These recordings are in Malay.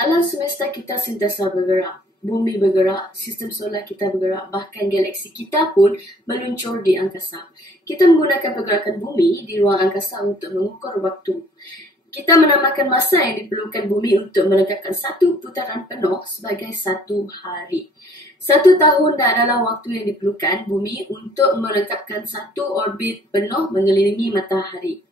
Alam semesta kita sentiasa bergerak. Bumi bergerak, sistem solar kita bergerak, bahkan galaksi kita pun meluncur di angkasa. Kita menggunakan pergerakan bumi di ruang angkasa untuk mengukur waktu. Kita menamakan masa yang diperlukan bumi untuk melengkapkan satu putaran penuh sebagai satu hari. 1 tahun adalah waktu yang diperlukan bumi untuk melengkapkan satu orbit penuh mengelilingi matahari.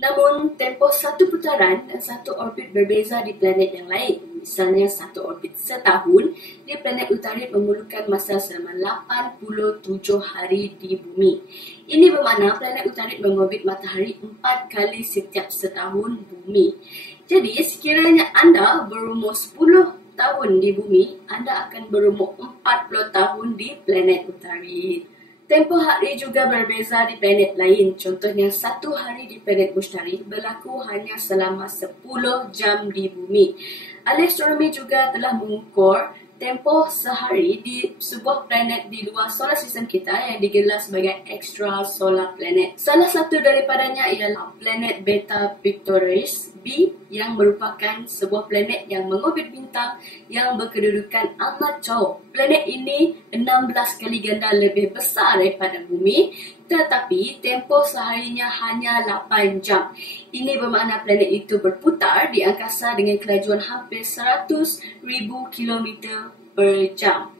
Namun, tempoh satu putaran dan satu orbit berbeza di planet yang lain. Misalnya, satu orbit setahun di planet Utarit memerlukan masa selama 87 hari di bumi. Ini bermakna planet Utarit mengorbit matahari 4 kali setiap setahun bumi. Jadi, sekiranya anda berumur 10 tahun di bumi, anda akan berumur 40 tahun di planet Utarit. Tempoh hari juga berbeza di planet lain. Contohnya, 1 hari di planet Mushtari berlaku hanya selama 10 jam di bumi. Ahli astronomi juga telah mengukur tempoh sehari di sebuah planet di luar solar sistem kita yang digelar sebagai extrasolar planet. Salah satu daripadanya ialah planet Beta Pictoris B yang merupakan sebuah planet yang mengorbit bintang yang berkedudukan amat jauh. Planet ini 16 kali ganda lebih besar daripada bumi, tetapi tempoh seharinya hanya 8 jam. Ini bermakna planet itu berputar di angkasa dengan kelajuan hampir 100,000 km per jam.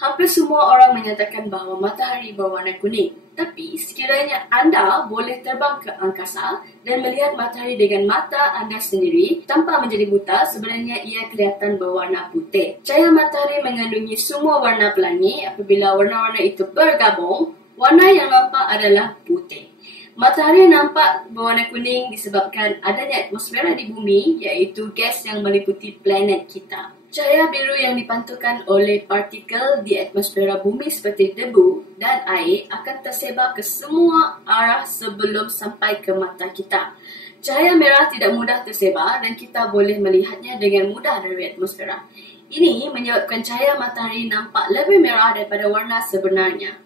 Hampir semua orang menyatakan bahawa matahari berwarna kuning. Tapi sekiranya anda boleh terbang ke angkasa dan melihat matahari dengan mata anda sendiri tanpa menjadi buta, sebenarnya ia kelihatan berwarna putih. Cahaya matahari mengandungi semua warna pelangi. Apabila warna-warna itu bergabung, warna yang nampak adalah putih. Matahari nampak berwarna kuning disebabkan adanya atmosfera di bumi, iaitu gas yang meliputi planet kita. Cahaya biru yang dipantulkan oleh partikel di atmosfera bumi seperti debu dan air akan tersebar ke semua arah sebelum sampai ke mata kita. Cahaya merah tidak mudah tersebar dan kita boleh melihatnya dengan mudah dari atmosfera. Ini menyebabkan cahaya matahari nampak lebih merah daripada warna sebenarnya.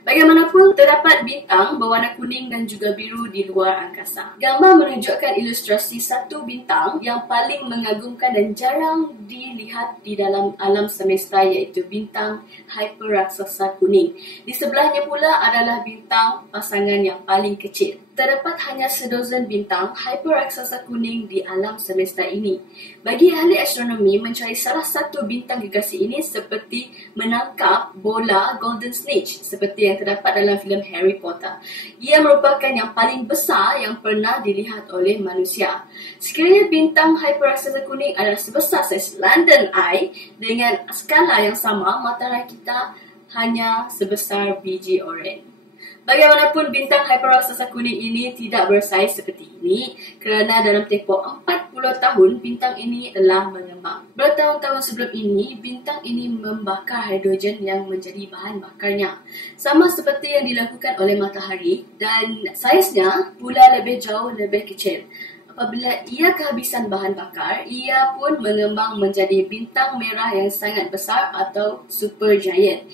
Bagaimanapun, terdapat bintang berwarna kuning dan juga biru di luar angkasa. Gambar menunjukkan ilustrasi satu bintang yang paling mengagumkan dan jarang dilihat di dalam alam semesta, iaitu bintang hyperraksasa kuning. Di sebelahnya pula adalah bintang pasangan yang paling kecil. Terdapat hanya sedozen bintang hyperraksasa kuning di alam semesta ini. Bagi ahli astronomi, mencari salah satu bintang gegasi ini seperti menangkap bola golden snitch seperti yang terdapat dalam filem Harry Potter. Ia merupakan yang paling besar yang pernah dilihat oleh manusia. Sekiranya bintang hyperraksasa kuning adalah sebesar saiz London Eye, dengan skala yang sama, matahari kita hanya sebesar biji oren. Bagaimanapun, bintang hyperraksasa kuning ini tidak bersaiz seperti ini kerana dalam tempoh 40 tahun bintang ini telah mengembang. Bertahun-tahun sebelum ini, bintang ini membakar hidrogen yang menjadi bahan bakarnya. Sama seperti yang dilakukan oleh matahari, dan saiznya pula lebih jauh lebih kecil. Apabila ia kehabisan bahan bakar, ia pun mengembang menjadi bintang merah yang sangat besar atau supergiant.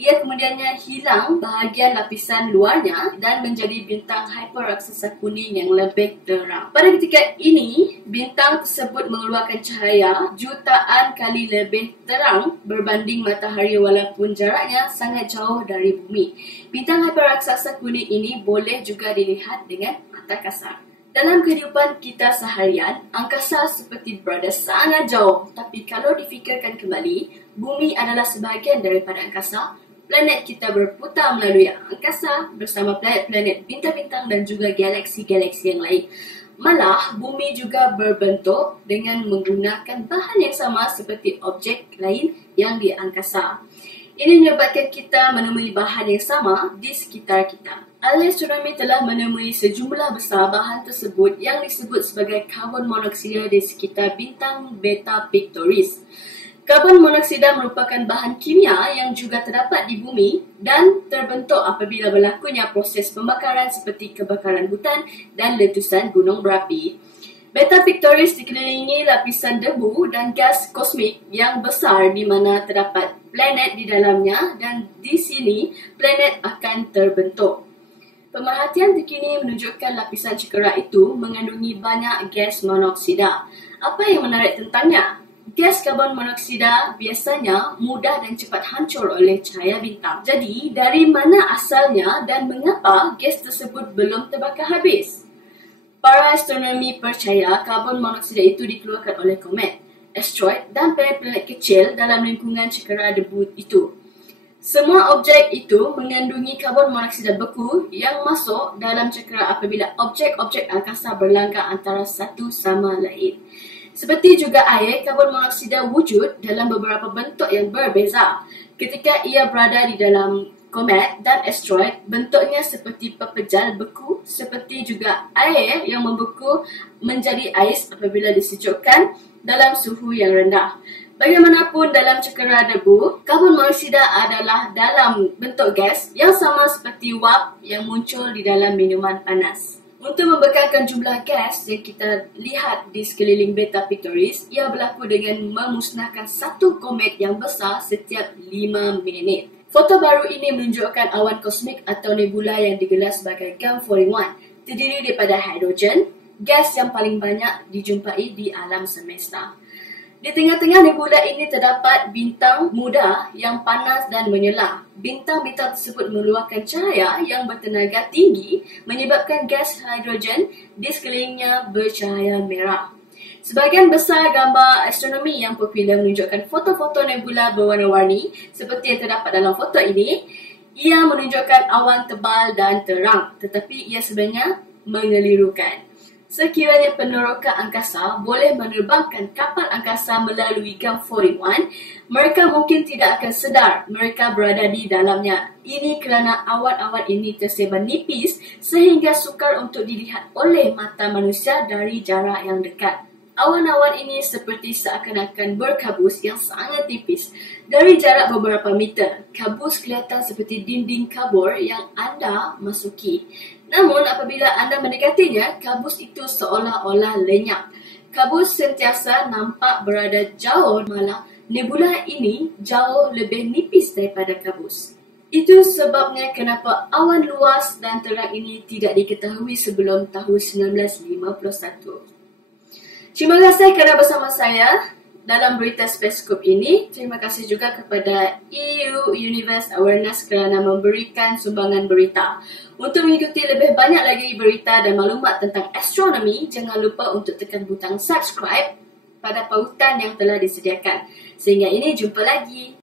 Ia kemudiannya hilang bahagian lapisan luarnya dan menjadi bintang hyperraksasa kuning yang lebih terang. Pada ketika ini, bintang tersebut mengeluarkan cahaya jutaan kali lebih terang berbanding matahari walaupun jaraknya sangat jauh dari bumi. Bintang hyperraksasa kuning ini boleh juga dilihat dengan mata kasar. Dalam kehidupan kita seharian, angkasa seperti berada sangat jauh. Tapi kalau difikirkan kembali, bumi adalah sebahagian daripada angkasa. Planet kita berputar melalui angkasa bersama planet-planet, bintang-bintang dan juga galaksi-galaksi yang lain. Malah, bumi juga berbentuk dengan menggunakan bahan yang sama seperti objek lain yang di angkasa. Ini menyebabkan kita menemui bahan yang sama di sekitar kita. Ahli astronomi telah menemui sejumlah besar bahan tersebut yang disebut sebagai karbon monoksida di sekitar bintang Beta Pictoris. Karbon monoksida merupakan bahan kimia yang juga terdapat di bumi dan terbentuk apabila berlakunya proses pembakaran seperti kebakaran hutan dan letusan gunung berapi. Beta Pictoris dikelilingi lapisan debu dan gas kosmik yang besar di mana terdapat planet di dalamnya, dan di sini planet akan terbentuk. Pemerhatian terkini menunjukkan lapisan cekera itu mengandungi banyak gas monoksida. Apa yang menarik tentangnya? Gas karbon monoksida biasanya mudah dan cepat hancur oleh cahaya bintang. Jadi, dari mana asalnya dan mengapa gas tersebut belum terbakar habis? Para astronomi percaya karbon monoksida itu dikeluarkan oleh komet, asteroid dan planet-planet kecil dalam lingkungan cekera debu itu. Semua objek itu mengandungi karbon monoksida beku yang masuk dalam cekera apabila objek-objek angkasa berlanggar antara satu sama lain. Seperti juga air, karbon monoksida wujud dalam beberapa bentuk yang berbeza. Ketika ia berada di dalam komet dan asteroid, bentuknya seperti pepejal beku, seperti juga air yang membeku menjadi ais apabila disejukkan dalam suhu yang rendah. Bagaimanapun dalam cekera debu, karbon monoksida adalah dalam bentuk gas yang sama seperti wap yang muncul di dalam minuman panas. Untuk membekalkan jumlah gas yang kita lihat di sekeliling Beta Pictoris, ia berlaku dengan memusnahkan satu komet yang besar setiap 5 minit. Foto baru ini menunjukkan awan kosmik atau nebula yang digelar sebagai GAM41, terdiri daripada hidrogen, gas yang paling banyak dijumpai di alam semesta. Di tengah-tengah nebula ini terdapat bintang muda yang panas dan menyala. Bintang-bintang tersebut mengeluarkan cahaya yang bertenaga tinggi menyebabkan gas hidrogen di sekelilingnya bercahaya merah. Sebahagian besar gambar astronomi yang popular menunjukkan foto-foto nebula berwarna-warni seperti yang terdapat dalam foto ini. Ia menunjukkan awan tebal dan terang, tetapi ia sebenarnya mengelirukan. Sekiranya peneroka angkasa boleh menerbangkan kapal angkasa melalui GAM41, mereka mungkin tidak akan sedar mereka berada di dalamnya. Ini kerana awan-awan ini tersebar nipis sehingga sukar untuk dilihat oleh mata manusia dari jarak yang dekat. Awan-awan ini seperti seakan-akan berkabus yang sangat tipis. Dari jarak beberapa meter, kabus kelihatan seperti dinding kabur yang anda masuki. Namun apabila anda mendekatinya, kabus itu seolah-olah lenyap. Kabus sentiasa nampak berada jauh, malah nebula ini jauh lebih nipis daripada kabus. Itu sebabnya kenapa awan luas dan terang ini tidak diketahui sebelum tahun 1951. Terima kasih kerana bersama saya dalam berita Spacescope ini. Terima kasih juga kepada EU Universe Awareness kerana memberikan sumbangan berita. Untuk mengikuti lebih banyak lagi berita dan maklumat tentang astronomi, jangan lupa untuk tekan butang subscribe pada pautan yang telah disediakan. Sehingga ini, jumpa lagi.